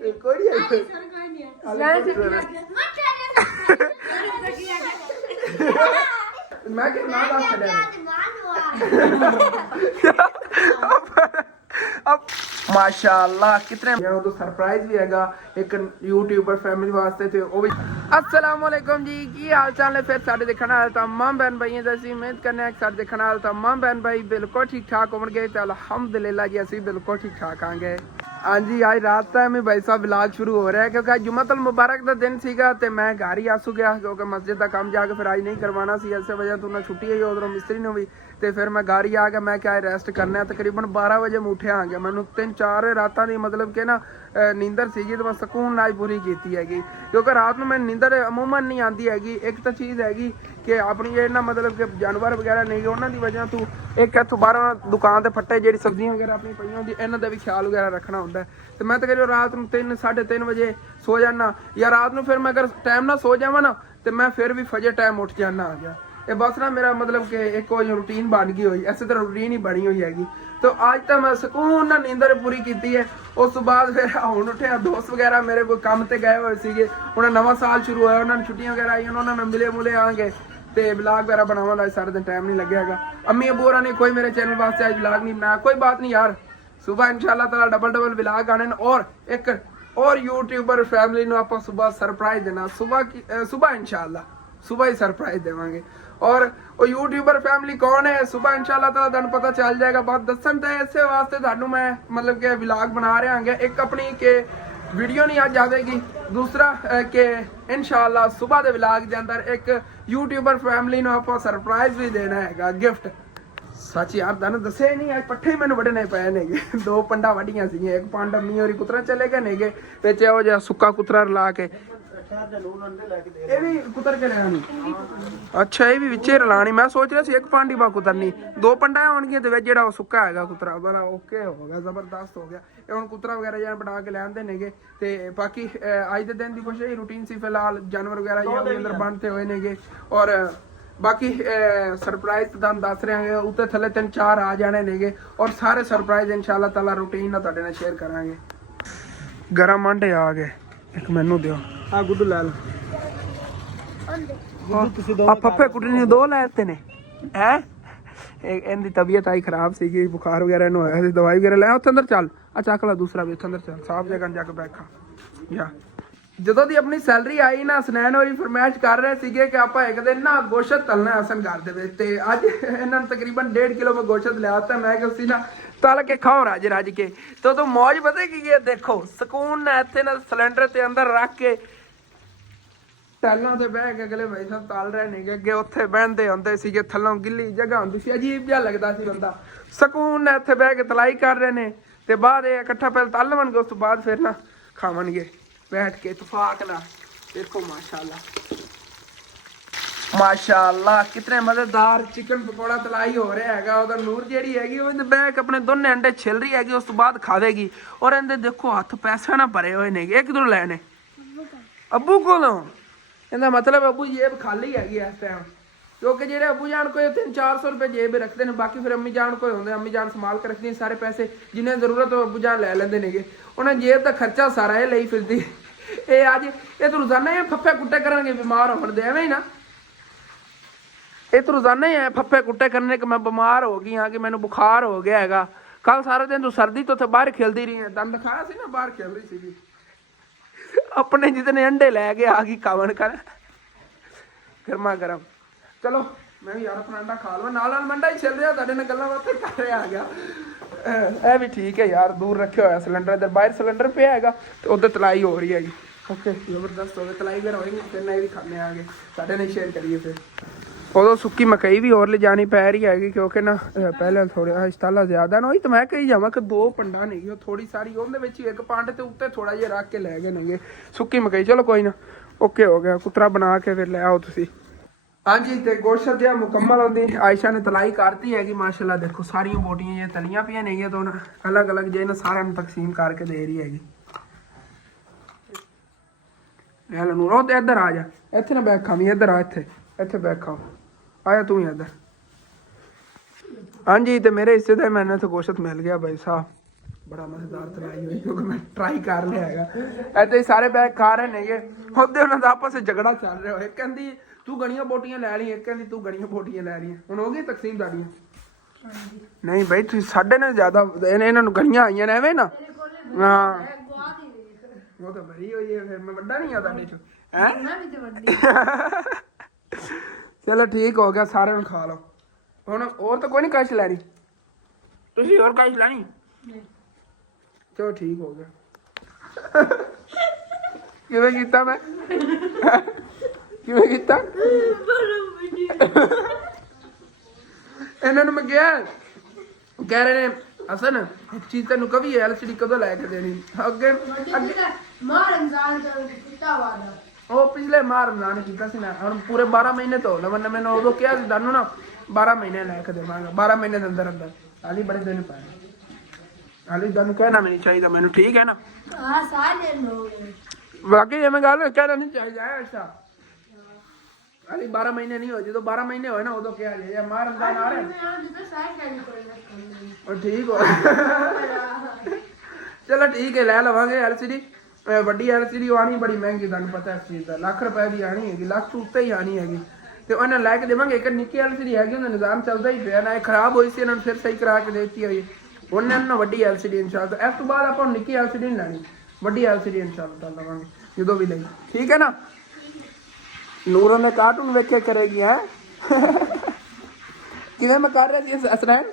कोई नहीं मैं क्या अब माशाअल्लाह कितने तो सरप्राइज भी हैगा एक यूट्यूबर फैमिली वास्ते ते ओ भी अस्सलाम वालेकुम जी की हाल चाल है। फिर साडे देखण वाले तमाम बहन भाइयों दा असीं उम्मीद करने हैं कि साडे देखण वाले तमाम बहन भाई बिल्कुल ठीक ठाक होणगे ते अल्हम्दुलिल्लाह जी असीं बिल्कुल ठीक ठाक आंगे। हाँ जी आज रात टाइम ही भाई साहब व्लॉग शुरू हो रहा है क्योंकि आज जुम्मतुल मुबारक का दिन सीगा ते मैं घर ही आसू गया क्योंकि मस्जिद का काम जाके फिर आज नहीं करवाना सी इस वजह तो उन्हें छुट्टी है उधरों मिस्त्री ने भी तो फिर मैं घर ही आ गया। मैं क्या रेस्ट करना है तकरीबन 12 बजे मैं उठिया आ गया। मैंने 3-4 रातां दी मतलब कि ना नींदर सीगी तो मैं सकून नाल पूरी की हैगी क्योंकि रात में मैं नींदर अमूमन नहीं आती हैगी। एक तो चीज़ हैगी कि अपनी ये ना मतलब कि जानवर वगैरह नहीं उन्होंने वजह तू एक इतों बाहर दुकान से फट्टे जी सब्जियां वगैरह अपनी पई होंगी इन्हों का भी ख्याल वगैरह रखना होंगे। तो मैं तो कह रात में 3-3:30 बजे सो जाना या रात में फिर मैं अगर टाइम ना सो जावा ना तो मैं फिर भी फजे टाइम उठ जाना आ गया। ये बस ना मेरा मतलब कि एक रूटीन बन गई हुई ऐसे तरह रूटीन ही बनी हुई हैगी। तो आज तो मैं सुकून ना नींदर पूरी की है। उस बाद फिर हुण उठिया दोस्त वगैरह मेरे कोई काम से गए हुए थे उन्हें नवा साल शुरू होया उन्होंने छुट्टियां वगैरह आई उन्होंने मैं मिले मुले आएंगे तो ब्लॉग वगैरह बनावा सारे दिन टाइम नहीं लगेगा। अम्मी अबू होरां ने कोई मेरे चैनल वास्ते आज ब्लॉग नहीं बनाया कोई बात नहीं यार सुबह इंशाल्लाह ताला डबल ब्लॉग आने और एक और यूट्यूबर फैमिली को आप सुबह सरप्राइज देना सुबह इंशाल्लाह सुबह ही सरप्राइज देवांगे। और वो यूट्यूबर फैमिली कौन है सुबह इंशाल्लाह ताला तुहानू पता चल जाएगा। बात दसन तो इस वास्ते तुहानू मैं मतलब कि व्लॉग बना रहा हूँ एक अपनी के वीडियो नहीं आज जाएगी दूसरा कि इंशाल्लाह सुबह के व्लॉग के अंदर एक यूट्यूबर फैमिली को आप सरप्राइज भी देना है गिफ्ट। सच यार तुहानू दसे नहीं आज पट्ठे मैंने वढ़ने पे ने 2 पंडा वढ़िया सी एक पंड अम्मी और कुतरा चले गए ने विच इहो जिहा सुक्का कुतरा रला के कुतर के लानी। अच्छा ये भी विचे रलानी मैं सोच रहा एक पांडी बा कुतरनी 2 पंडा होणगियां ते जेड़ा सुक्का हैगा कुतरा बड़ा ओके हो गया जबरदस्त हो गया। ये हुण कुतरा वगैरह जान बना के लैंदे नेगे ते बाकी अज दे दिन दी कुछ यही रूटीन सी फिलहाल जानवर वगैरह जो अंदर बनते हुए नेगे। और बाकी सरप्राइज तुहानू दस रहे हैं उत्ते थले 3-4 आ जाने नेगे और सारे सरप्राइज इंशाल्लाह ताला रूटीन नाल तुहाडे नाल शेयर करांगे। गरम अंडे आ गए एक मैनू दिओ आ गुड्डू लै लो फफे कुटनी 2 लैते ने है इनकी तबीयत आई खराब सी बुखार वगैरह इन्हू होया सी दवाई वगैरह लै उत्थे अंदर चल आ चक ला दूसरा भी उत्थे अंदर चल साफ जगह जाके बैठा या ਜਦੋਂ ਦੀ ਆਪਣੀ ਸੈਲਰੀ ਆਈ ਨਾ ਸਨੈਨ ਹੋਰੀ ਫਰਮਾਇਸ਼ ਕਰ ਰਹੇ ਸੀਗੇ ਕਿ ਆਪਾਂ ਇੱਕ ਦਿਨ ਨਾ ਗੋਸ਼ਤ ਤਲਣਾ ਅਸਨ ਘਰ ਦੇ ਵਿੱਚ ਤੇ ਅੱਜ ਇਹਨਾਂ ਨੇ ਤਕਰੀਬਨ 1.5 ਕਿਲੋ ਮੈਂ ਗੋਸ਼ਤ ਲਿਆ ਤਾਂ ਮੈਂ ਕਿ ਸੀ ਨਾ ਤਲ ਕੇ ਖਾਓ ਰੱਜ ਕੇ तो मौज पता की है देखो सुकून ना इतने ना सिलेंडर के अंदर रख के टैलों से बह के अगले भाई साहब तल रहे नहीं अगे उत्थे बहते होंगे सीगे थलों गिली जगह होंगी सी अजीब जिहा लगता सी बंदा सुकून ना इत्थे बह के तलाई कर रहे हैं तो बाद इकट्ठा पहले तल लवणगे उस तो बाद फिर ना खावणगे बैठ के इतफाक ना। देखो माशाल्लाह माशाल्लाह कितने मजेदार चिकन पकौड़ा तलाई हो रहा है उधर नूर जी हैगी बैक अपने दोनों अंडे छिल रही हैगी उस तो बाद खावेगी। और इनके देखो हथ पैसे ना भरे हुए ने एक किधरों लैने अबू कोलों इनका मतलब अबू जेब खाली हैगी इस टाइम क्योंकि जेडे अबू जान को 300-400 रुपये जेब रखते हैं बाकी फिर अम्मी जान को होंगे अम्मी जान संभाल के रखती सारे पैसे जिन्हें जरूरत हो अबू जान लै लेंदे ने उन्हें जेब का खर्चा सारा ये लई फिरदी ये अज ये तो रोजाना ही फफे कुट्टे करनगे बीमार होने दे एवं ही ना ये तो रोजाना ही है फफे कुट्टे करने कि मैं बीमार हो गई हाँ कि मैंने बुखार हो गया है। कल सारा दिन तू सर्दी तो बाहर खेलती रही है दंद खाया सी ना बाहर खेल रही थी अपने जितने अंडे लैके आ गई कावन कर गर्मा गर्म। चलो मैं भी यार अपना अंडा खा लवा नाल मंडा ही छिल रहा तुहाडे नाल गल्लां बातें कर रहा आ गया। भी ठीक है यार दूर रखे हुआ सिलेंडर इधर बाहर सिलेंडर पे हैगा तो उधर तलाई हो रही हैगी ओके जबरदस्त हो गई तलाई वगैरह होएगी फिर नहीं भी खाने आगे साढ़े नहीं शेयर करिए। फिर उदों सुक्की मकई भी और ले जानी पै रही हैगी क्योंकि ना पहले थोड़ा इस्ताला ज्यादा ना तो मैं कही जावा कि 2 पंडा नहीं थोड़ी सारी उन्हें एक पंड तो उत्ते थोड़ा जिहा रख के लै गए नहीं सुक्की मकई। चलो कोई ना ओके हो गया कुतरा बना के फिर लै आओ तुसी। हाँ जी तो गोश्त जो मुकम्मल होती आयशा ने तलाई करती हैगी माशाल्लाह देखो सारिया बोटियां ये तलियां पियां नहीं तो अलग अलग जो सारे तकसीम करके दे रही हैगी। नूर इधर आ जा इत्थे ना बैग खावी इधर आ इत्थे बैग खाओ आया तू ही इधर। हाँ जी तो मेरे हिस्से का मैंने तो गोश्त मिल गया भाई साहब ਬੜਾ ਮਜ਼ੇਦਾਰ ਤਲਾਈ ਹੋਈ ਕਿਉਂਕਿ ਮੈਂ ਟਰਾਈ ਕਰ ਲਿਆ ਹੈਗਾ। ਏਦਾਂ ਹੀ ਸਾਰੇ ਬੈਗ ਖਾ ਰਹੇ ਨੇਗੇ। ਉਹਦੇ ਉਹਨਾਂ ਦਾ ਆਪਸ ਵਿੱਚ ਝਗੜਾ ਚੱਲ ਰਿਹਾ ਹੋਇਆ। ਕਹਿੰਦੀ ਤੂੰ ਗਣੀਆਂ ਬੋਟੀਆਂ ਲੈ ਲਈ, ਇੱਕ ਕਹਿੰਦੀ ਤੂੰ ਗਣੀਆਂ ਬੋਟੀਆਂ ਲੈ ਲਈਆਂ। ਹੁਣ ਹੋ ਗਈ ਤਕਸੀਮਦਾਰੀਆਂ? ਨਹੀਂ ਬਈ ਤੁਸੀਂ ਸਾਡੇ ਨਾਲ ਜ਼ਿਆਦਾ ਇਹਨਾਂ ਨੂੰ ਗਣੀਆਂ ਆਈਆਂ ਨੇ ਐਵੇਂ ਨਾ। ਹਾਂ ਉਹ ਤਾਂ ਭਰੀ ਹੋਈ ਹੈ, ਫਿਰ ਮੈਂ ਵੱਡਾ ਨਹੀਂ ਆ ਤੁਹਾਡੇ ਚੋਂ ਹੈ। ਚਲੋ ਠੀਕ ਹੋ ਗਿਆ, ਸਾਰਿਆਂ ਨੂੰ ਖਾ ਲਓ। ਹੁਣ ਹੋਰ ਤਾਂ ਕੋਈ ਨਹੀਂ ਕਾਸ਼ ਲੈਣੀ, ਤੁਸੀਂ ਹੋਰ ਕਾਸ਼ ਲੈਣੀ? ਚਲੋ ਠੀਕ ਹੋ ਗਿਆ। ਕਿਵੇਂ ਕੀਤਾ ਮੈਂ? ਕਿਵੇਂ ਕੀਤਾ? ਇਹਨਾਂ ਨੂੰ ਮੈਂ ਕਿਹਾ, ਕਹਿ ਰਹੇ ਨੇ ਹਸਨ ਇੱਕ ਚੀਜ਼ ਤੈਨੂੰ ਕਵੀ LCD ਕਦੋਂ ਲੈ ਕੇ ਦੇਣੀ? ਅੱਗੇ ਉਹ ਪਿਛਲੇ ਮਾਹ ਰਮਜ਼ਾਨ ਕੀਤਾ ਸੀ ਨਾ। ਹੁਣ ਪੂਰੇ 12 ਮਹੀਨੇ ਤੋਂ ਨਵੇਂ ਮੈਨੂੰ ਉਦੋਂ ਕਿਹਾ ਸੀ ਤੁਹਾਨੂੰ ਨਾ 12 ਮਹੀਨੇ ਲੈ ਕੇ ਦੇਵਾਂਗਾ, 12 ਮਹੀਨੇ ਦੇ ਅੰਦਰ ਅੰਦਰ। ਹਾਲੀ ਬੜੇ ਦਿਨ ਪਏ, ਹਾਲੀ ਤੁਹਾਨੂੰ ਕਹਿਣਾ ਵੀ ਨਹੀਂ ਚਾਹੀਦਾ ਮੈਨੂੰ, ਠੀਕ ਹੈ ਨਾ? ਬਾਕੀ ਜਿਵੇਂ ਗੱਲ ਕਹਿਣਾ ਨਹੀਂ ਚਾਹੀਦਾ ਐਸਾ। ਹਾਲੀ 12 ਮਹੀਨੇ ਨਹੀਂ ਹੋਏ, ਜਦੋਂ 12 ਮਹੀਨੇ ਹੋਏ ਨਾ ਉਦੋਂ ਕਿਹਾ ਜਾਏ ਮਾਹ ਰਮਜ਼ਾਨ ਆ ਰਿਹਾ। ਠੀਕ ਹੋ ਚਲੋ ਠੀਕ ਹੈ, ਲੈ ਲਵਾਂਗੇ LCD। ਵੱਡੀ LCD ਆਣੀ ਬੜੀ ਮਹਿੰਗੀ, ਤੁਹਾਨੂੰ ਪਤਾ ਇਸ ਚੀਜ਼ ਦਾ। ਲੱਖ ਰੁਪਏ ਦੀ ਆਣੀ ਹੈਗੀ, ਲੱਖ ਤੋਂ ਉੱਤੇ ਹੀ ਆਣੀ ਹੈਗੀ। ਤੇ ਉਹਨਾਂ ਲੈ ਕੇ ਦੇਵਾਂਗੇ। ਇੱਕ ਨਿੱਕੀ LCD ਹੈਗੀ, ਉਹਦਾ ਨਿਜ਼ਾਮ ਚੱਲਦਾ ਹੀ ਪਿਆ ਨਾ, ਇਹ ਖਰਾਬ ਹੋਈ ਸੀ, ਇਹਨਾਂ ਨੂੰ ਫਿਰ ਸਹੀ ਕਰਾ ਕੇ ਦੇ ਦਿੱਤੀ ਹੋਈ। ਉਹਨਾਂ ਨੇ ਵੱਡੀ LCD ਇਨਸ਼ਾਅੱਲਾ। ਇਸ ਤੋਂ ਬਾਅਦ ਆਪਾਂ ਨਿੱਕੀ LCD ਨਹੀਂ ਲੈਣੀ, ਵੱਡੀ LCD ਇਨਸ਼ਾਅੱਲਾ ਲਵਾਂਗੇ ਜਦੋਂ ਵੀ ਲਈ, ਠੀਕ ਹੈ ਨਾ? ਨੂਰ ਨੇ ਕਾਰਟੂਨ ਵੇਖ ਕੇ ਕਰੇਗੀ ਹੈ। ਕਿਵੇਂ ਮੈਂ ਕਰ ਰਿਹਾ ਸੀ ਅਸਰੈਨ?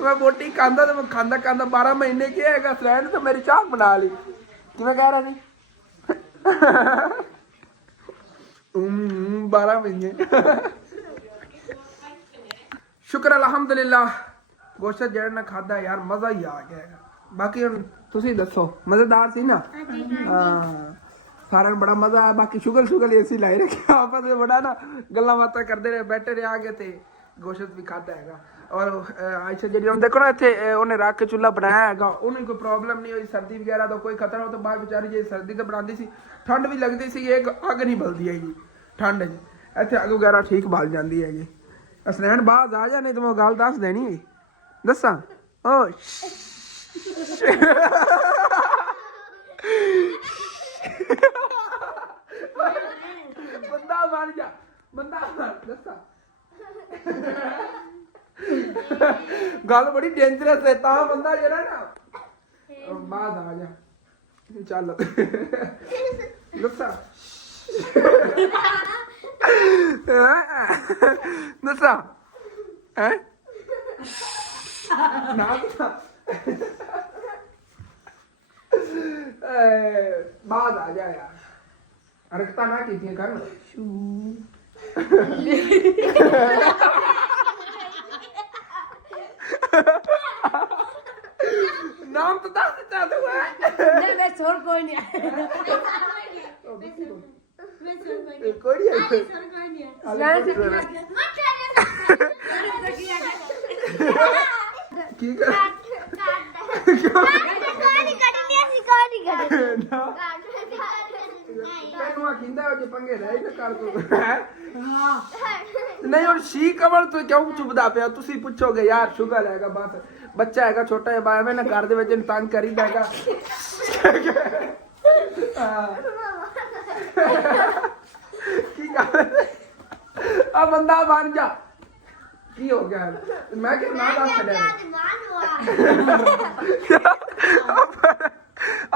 ਮੈਂ ਬੋਟੀ ਖਾਂਦਾ ਤੇ ਮੈਂ ਖਾਂਦਾ 12 ਮਹੀਨੇ ਕੀ ਹੈਗਾ ਅਸਰੈਨ ਤੇ ਮੇਰੀ ਚਾਹ ਬਣਾ ਲਈ। ਕਿਵੇਂ ਕਹਿ ਰਿਹਾ ਸੀ? 12 ਮਹੀਨੇ। ਸ਼ੁਕਰ ਅਲਹਮਦੁਲਿਲਾ, ਗੋਸ਼ਤ ਜਿਹੜਾ ਨਾ ਖਾਦਾ ਯਾਰ ਮਜ਼ਾ ਹੀ ਆ ਗਿਆ। ਬਾਕੀ ਹੁਣ ਤੁਸੀਂ ਦੱਸੋ, ਮਜ਼ੇਦਾਰ ਸੀ ਨਾ? ਹਾਂ ਸਾਰਿਆਂ ਨੂੰ ਬੜਾ ਮਜ਼ਾ ਆਇਆ। ਬਾਕੀ ਸ਼ੁਗਲ ਏਸੀ ਲਾਈ ਰੱਖਿਆ, ਆਪਸ ਵਿੱਚ ਬੜਾ ਨਾ ਗੱਲਾਂ ਬਾਤਾਂ ਕਰਦੇ ਰਹੇ, ਬੈਠੇ ਰਹੇ ਆਗੇ ਤੇ ਗੋਸ਼ਤ ਵੀ ਖਾਦਾ ਹੈਗਾ। ਔਰ ਆਇਸ਼ਾ ਜਿਹੜੀ ਹੁਣ ਦੇਖੋ ਨਾ ਇੱਥੇ ਉਹਨੇ ਰੱਖ ਕੇ ਚੁੱਲ੍ਹਾ ਬਣਾਇਆ ਹੈਗਾ, ਉਹਨੂੰ ਕੋਈ ਪ੍ਰੋਬਲਮ ਨਹੀਂ ਹੋਈ, ਸਰਦੀ ਵਗੈਰਾ ਦਾ ਕੋਈ ਖਤਰਾ। ਉਹ ਤੋਂ ਬਾਅਦ ਵਿਚਾਰੀ ਜੇ ਸਰਦੀ ਤੇ ਬਣਾਉਂਦੀ ਸੀ, ਠੰਡ ਵੀ ਲੱਗਦੀ ਸੀ, ਇਹ ਅੱਗ ਨਹੀਂ ਬਲਦੀ ਹੈਗੀ ਠੰਡ 'ਚ। ਇੱਥੇ ਅੱਗ ਵਗੈਰਾ ਠੀਕ ਬਲ ਜਾਂਦੀ ਹੈਗੀ। ਅਸਨੈਨ ਬਾਅਦ ਆ ਜਾ, ਨਹੀਂ ਤਾਂ ਮੈਂ ਗੱਲ ਦੱਸ ਦੇਣੀ ਹੈ। ਦੱਸਾਂ? ਓ ਬੰਦਾ ਬਣ ਜਾ, ਬੰਦਾ ਦੱਸਾਂ ਗੱਲ ਬੜੀ ਡੇਂਜਰਸ ਹੈ। ਤਾਂ ਬੰਦਾ ਜਿਹੜਾ ਨਾ ਬਾਅਦ ਆ ਜਾ, ਚੱਲ ਦੱਸਾਂ ਦੱਸਾਂ ਹੈ ਨਾ ਦੱਸਾਂ ਬਾਅਦ ਆ ਜਾ ਯਾਰ, ਹਰਕਤਾਂ ਨਾ ਕੀਤੀਆਂ ਕਰਨ। ਨਾਮ ਤਾਂ ਦੱਸ ਦਿੱਤਾ ਤੂੰ ਹੈ। नहीं मैं छोड़ कोई नहीं ਕੋਈ ਨਹੀਂ ਕੀ ਕਰ ਤੈਨੂੰ ਆਖਿੰਦਾ ਜੇ ਪੰਗੇ ਰਹਿ ਨਾ ਕਰ ਤੂੰ ਨਹੀਂ। ਹੁਣ ਸ਼ੀ ਕਮਲ ਤੂੰ ਕਿਉਂ ਚੁੱਪਦਾ ਪਿਆ? ਤੁਸੀਂ ਪੁੱਛੋਗੇ ਯਾਰ ਸ਼ੁਗਰ ਹੈਗਾ, ਬਸ ਬੱਚਾ ਹੈਗਾ ਛੋਟਾ ਜਿਹਾ, ਬਾਵੇਂ ਨਾ ਘਰ ਦੇ ਵਿੱਚ ਤੰਗ ਕਰੀਦਾ ਹੈਗਾ। ਕੀ ਕਰ ਆ ਬੰਦਾ ਬਣ ਜਾ। ਕੀ ਹੋ ਗਿਆ? ਮੈਂ ਕਿ ਨਾ ਦੱਸ ਛੱਡਿਆ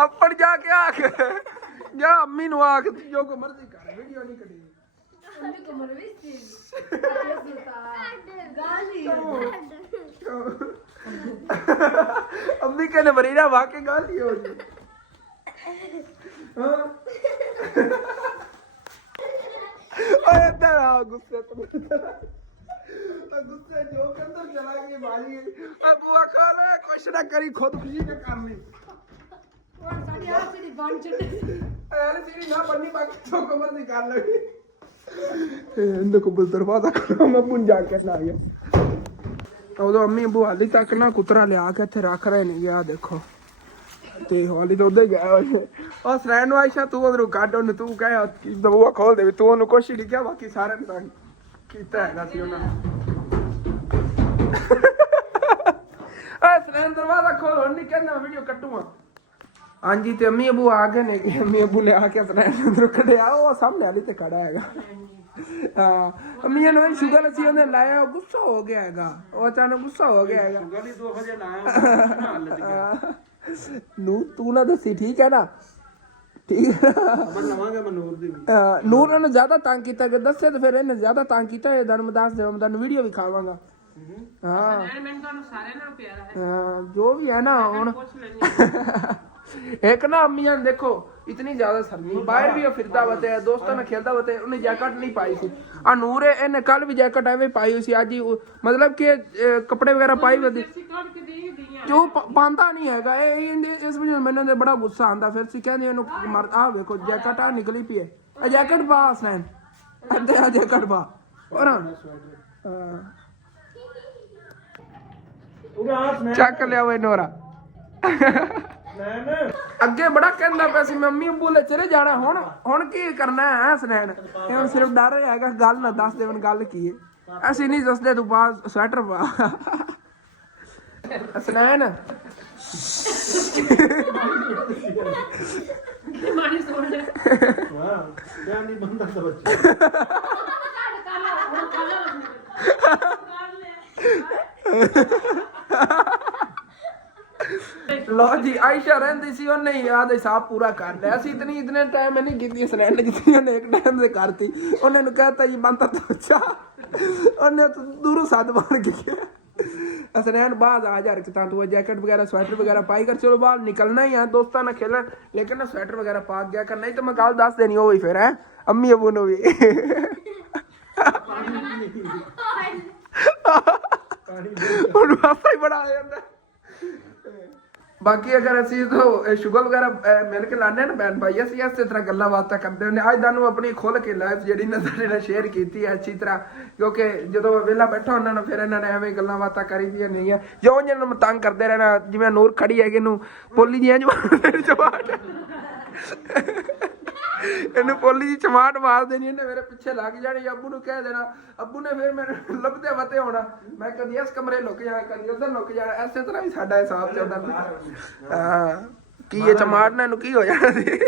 ਅੱਪੜ ਜਾ ਕੇ ਆਖ ਜਾਂ ਅੰਮੀ ਨੂੰ ਆਖ ਜੋ ਕੋ ਮਰਜ਼ੀ ਕਰ, ਵੀਡੀਓ ਨਹੀਂ ਕੱਢੀ। ਅੰਮੀ ਕਹਿੰਦੇ ਮਰੀਨਾ ਵਾਕੇ ਗੱਲ ਹੀ ਹੋ ਜੀ। ਓਏ ਇੱਧਰ ਆ, ਗੁੱਸੇ ਤੋਂ ਗੁੱਸੇ ਜੋ ਕੰਦਰ ਚਲਾ ਕੇ ਮਾਰੀ ਆ ਬੁਆ ਖਾ ਲੈ, ਕੁਛ ਨਾ ਕਰੀ, ਖੁਦਕੁਸ਼ੀ ਨਾ ਕਰ ਲਈ। LCD ਨਾ बननी, बाकी जो कमर निकाल लगी। इनको बस दरवाजा खोला, मैं बुन जाके ना गया। उदो अम्मी अबू हाली तक ना कुतरा लिया के इत्थे रख रहे ने। आ देखो ते हाली तो उधर गया वैसे। और सरैन आयशा तू उधरों कट उन्हें, तू कहे बबूआ खोल दे, तू उन्हें कुछ नहीं किया, बाकी सारे ने कीता हैगा सी उन्होंने। ਸਨੈਨ ਦਰਵਾਜ਼ਾ ਖੋਲ ਹੁਣ ਨਹੀਂ ਕਹਿੰਦਾ ਵੀਡੀਓ ਕੱਟੂਗਾ ਹਾਂਜੀ ਤੇ ਅੰਮੀ ਅਬੂ ਆ ਗਏ ਨੇ ਕਿ ਅੰਮੀ ਅਬੂ ਲੈ ਆ ਕੇ ਸਨੈਨ ਅੰਦਰੋਂ ਕੱਢਿਆ ਉਹ ਸਾਹਮਣੇ ਵਾਲੀ ਤੇ ਖੜਾ ਹੈਗਾ ਹਾਂ ਅੰਮੀ ਨੇ ਸ਼ੂਗਰ ਅਸੀਂ ਉਹਨੇ ਲਾਇਆ ਉਹ ਗੁੱਸਾ ਹੋ ਗਿਆ ਹੈਗਾ ਉਹ ਅਚਾਨਕ ਗੁੱਸਾ ਹੋ ਗਿਆ ਹੈਗਾ ਸ਼ੂਗਰ ਹੀ 2 ਵਜੇ ਲਾਇਆ ਨੂੰ ਤੂੰ ਨਾ ਦੱਸੀ ਠੀਕ ਹੈ ਨਾ ਠੀਕ ਹੈ ਮੈਂ ਲਵਾਂਗਾ ਮਨੂਰ ਦੀ ਵੀ ਨੂਰ ਨੇ ਜ਼ਿਆਦਾ ਤੰਗ ਕੀਤਾ ਕਿ ਦੱਸੇ ਤੇ ਫਿਰ ਇਹਨੇ ਜ਼ਿਆਦਾ ਤੰਗ ਕੀਤਾ ਇਹ ਤੁਹਾਨੂੰ ਦੱਸ ਦੇਵਾਂ ਮੈਂ ਤੁਹਾਨੂੰ ਵੀਡੀਓ ਵੀ ਖਾਵਾਂਗਾ ਹਾਂ ਮੈਨੂੰ ਤੁਹਾਨੂੰ ਸਾਰਿਆਂ ਨਾਲ ਪਿਆਰਾ ਹੈ ਹਾਂ, ਜੋ ਵੀ ਹੈ ਨਾ ਹੁਣ ਇੱਕ ਨਾ ਅੰਮੀਆਂ ਨੇ ਦੇਖੋ ਇਤਨੀ ਜ਼ਿਆਦਾ ਸਰਦੀ ਬਾਹਰ ਵੀ ਉਹ ਫਿਰਦਾ ਬਤੇ ਦੋਸਤਾਂ ਨਾਲ ਖੇਲਦਾ ਬਤੇ ਉਹਨੇ ਜੈਕਟ ਨਹੀਂ ਪਾਈ ਸੀ ਆ ਨੂਰ ਇਹਨੇ ਕੱਲ ਵੀ ਜੈਕਟ ਐਵੇਂ ਪਾਈ ਹੋਈ ਸੀ ਅੱਜ ਹੀ ਮਤਲਬ ਕਿ ਕੱਪੜੇ ਵਗੈਰਾ ਪਾਈ ਹੋਈ ਜੋ ਪਾਉਂਦਾ ਨਹੀਂ ਹੈਗਾ ਇਹ ਇਸ ਵਜ੍ਹਾ ਮੈਨੂੰ ਤੇ ਬੜਾ ਗੁੱਸਾ ਆਂਦਾ ਫਿਰ ਸੀ ਕਹਿੰਦੇ ਇਹਨੂੰ ਮਰ ਆ ਵੇਖੋ ਜੈਕਟ ਆ ਨਿਕਲੀ ਪਈ ਹੈ ਆ ਜੈਕਟ ਪਾ ਸਨੈਨ ਅੱਧੇ ਆ ਜੈਕਟ ਪਾ ਹੋਰ ਚੱਕ ਲਿਆ ਵੇ ਨੋਰਾ ਅੱਗੇ ਬੜਾ ਕਹਿੰਦਾ ਪਿਆ ਸੀ ਮੰਮੀ ਅੱਬੂ ਲੈ ਚਲੇ ਜਾਣਾ ਹੁਣ ਕੀ ਕਰਨਾ ਹੈ ਸਨੈਨ ਇਹ ਹੁਣ ਸਿਰਫ ਡਰ ਹੈਗਾ ਗੱਲ ਨਾ ਦੱਸ ਦੇ ਹੁਣ ਗੱਲ ਕੀ ਹੈ ਅਸੀਂ ਨਹੀਂ ਦੱਸਦੇ ਤੂੰ ਪਾ ਸਵੈਟਰ ਪਾ ਸਨੈਨ ਮਾਣੀ ਸੁਣ ਲੈ ਵਾਹ ਕਿਆ ਨਹੀਂ ਬੰਦਾ ਤਾਂ ਬੱਚਾ ਲੋ ਜੀ ਆਇਸ਼ਾ ਰਹਿੰਦੀ ਸੀ ਉਹਨੇ ਯਾਦ ਹਿਸਾਬ ਪੂਰਾ ਕਰ ਲਿਆ ਸੀ ਇਤਨੇ ਟਾਈਮ ਨਹੀਂ ਕੀਤੀ ਸਨੈਨ ਨੇ ਜਿੱਤੀ ਉਹਨੇ ਇੱਕ ਟਾਈਮ ਦੇ ਕਰਤੀ ਉਹਨੇ ਨੂੰ ਕਹਿਤਾ ਜੀ ਬੰਦਾ ਤਾਂ ਬੱਚਾ ਉਹਨੇ ਦੂਰੋਂ ਸੱਦ ਮਾਰ ਕੇ ਸਨੈਨ ਬਾਅਦ ਆ ਜਾ ਰਖਤਾ ਤੂੰ जैकेट वगैरह स्वेटर वगैरह पाई कर चलो बाहर निकलना ही है दोस्तों ना खेलन लेकिन ना स्वेटर वगैरह पा गया कर नहीं तो मैं गल दस देनी हो फिर है अम्मी अबू ने भी ਹੁਣ ਵਾਸਤਾ ਹੀ ਬੜਾ ਆ ਜਾਂਦਾ ਬਾਕੀ ਅਗਰ ਅਸੀਂ ਤੋਂ ਸ਼ੂਗਰ ਵਗੈਰਾ ਮਿਲ ਕੇ ਲਾਣੇ ਨਾ ਭੈਣ ਭਾਈ ਅਸੀਂ ਇਸੇ ਤਰ੍ਹਾਂ ਗੱਲਾਂ ਬਾਤਾਂ ਕਰਦੇ ਹੁੰਦੇ ਅੱਜ ਤੁਹਾਨੂੰ ਆਪਣੀ ਖੋਲ ਕੇ ਲਾਈਫ ਜਿਹੜੀ ਨਜ਼ਰ ਨਾਲ ਸ਼ੇਅਰ ਕੀਤੀ ਹੈ ਅੱਛੀ ਤਰ੍ਹਾਂ ਕਿਉਂਕਿ ਜਦੋਂ ਵਿਹਲਾ ਬੈਠਾ ਉਹਨਾਂ ਨੂੰ ਫਿਰ ਇਹਨਾਂ ਨੇ ਐਵੇਂ ਗੱਲਾਂ ਬਾਤਾਂ ਕਰੀ ਦੀਆਂ ਨਹੀਂ ਹੈ ਜੋ ਜਿਹਨਾਂ ਨੂੰ ਤੰਗ ਕਰਦੇ ਰਹਿਣਾ ਜਿਵੇਂ ਨੂਰ ਖੜੀ ਹੈਗੀ ਇਹਨੂੰ ਪੋਲੀ ਦੀਆਂ ਚਮਾਟ ਇਹਨੂੰ ਪੋਲੀ ਦੀ ਚਮਾਟ ਮਾਰ ਦੇਣੀ ਇਹਨੇ ਮੇਰੇ ਪਿੱਛੇ ਲੱਗ ਜਾਣੀ ਅੱਬੂ ਨੂੰ ਕਹਿ ਦੇਣਾ ਅੱਬੂ ਨੇ ਫਿਰ ਮੈਨੂੰ ਲੱਭਦੇ ਵਤੇ ਹੋਣਾ ਮੈਂ ਕਦੀ ਇਸ ਕਮਰੇ ਲੁੱਕ ਜਾਣਾ ਕਦੀ ਉਧਰ ਲੁੱਕ ਜਾਣਾ ਐਸੇ ਤਰ੍ਹਾਂ ਹੀ ਸਾਡਾ ਹਿਸਾਬ ਚੱਲਦਾ ਹਾਂ ਕੀ ਇਹ ਚਮਾਟ ਨਾਲ ਇਹਨੂੰ ਕੀ ਹੋ ਜਾਣਾ ਸੀ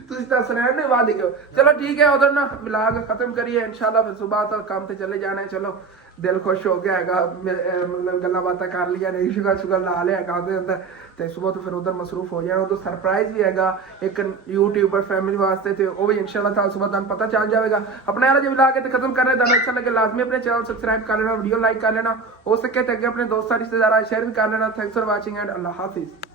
ਤੁਸੀਂ ਤਾਂ ਸਨੈਨ ਨੇ ਵਾਦ ਦਿਓ ਚਲੋ ਠੀਕ ਹੈ ਉਧਰ ਨਾ ਵਲੌਗ ਖਤਮ ਕਰੀਏ ਇਨਸ਼ਾਅੱਲਾ ਫਿਰ ਸਵੇਰ ਤੱਕ ਕੰਮ ਤੇ ਚਲੇ ਜਾਣਾ ਚਲੋ ਦਿਲ ਖੁਸ਼ ਹੋ ਗਿਆ ਹੈਗਾ ਮਤਲਬ ਗੱਲਾਂ ਬਾਤਾਂ ਕਰ ਲਈਆਂ ਨੇ ਸ਼ੁਗਰ ਲਾ ਲਿਆ ਕੰਮ ਦੇ ਅੰਦਰ ਤੇ ਸਵੇਰ ਤੋਂ ਫਿਰ ਉਧਰ ਮਸਰੂਫ ਹੋ ਜਾਣਾ ਉਧਰ ਸਰਪ੍ਰਾਈਜ਼ ਵੀ ਹੈਗਾ ਇੱਕ ਯੂਟਿਊਬਰ ਫੈਮਿਲੀ ਵਾਸਤੇ ਤੇ ਉਹ ਵੀ ਇਨਸ਼ਾਅੱਲਾ ਤਾਲਾ ਸਵੇਰ ਤੁਹਾਨੂੰ ਪਤਾ ਚੱਲ ਜਾਵੇਗਾ ਆਪਣੇ ਯਾਰ ਜੇ ਵਲੌਗ ਤੇ ਖਤਮ ਕਰਨੇ ਤਾਂ ਅੱਛਾ ਲੱਗੇ ਲਾਜ਼ਮੀ ਆਪਣੇ ਚੈਨਲ ਸਬਸਕ੍ਰਾਈਬ ਕਰ ਲੈਣਾ ਵੀਡੀਓ ਲਾਈਕ ਕਰ ਲੈਣਾ ਹੋ ਸਕੇ ਤੇ ਅੱਗੇ ਆਪਣੇ ਦੋਸਤਾਂ ਰਿਸ਼ਤੇਦਾਰਾਂ ਸ਼ੇਅਰ ਵੀ ਕਰ ਲੈਣਾ thanks for watching and Allah Hafiz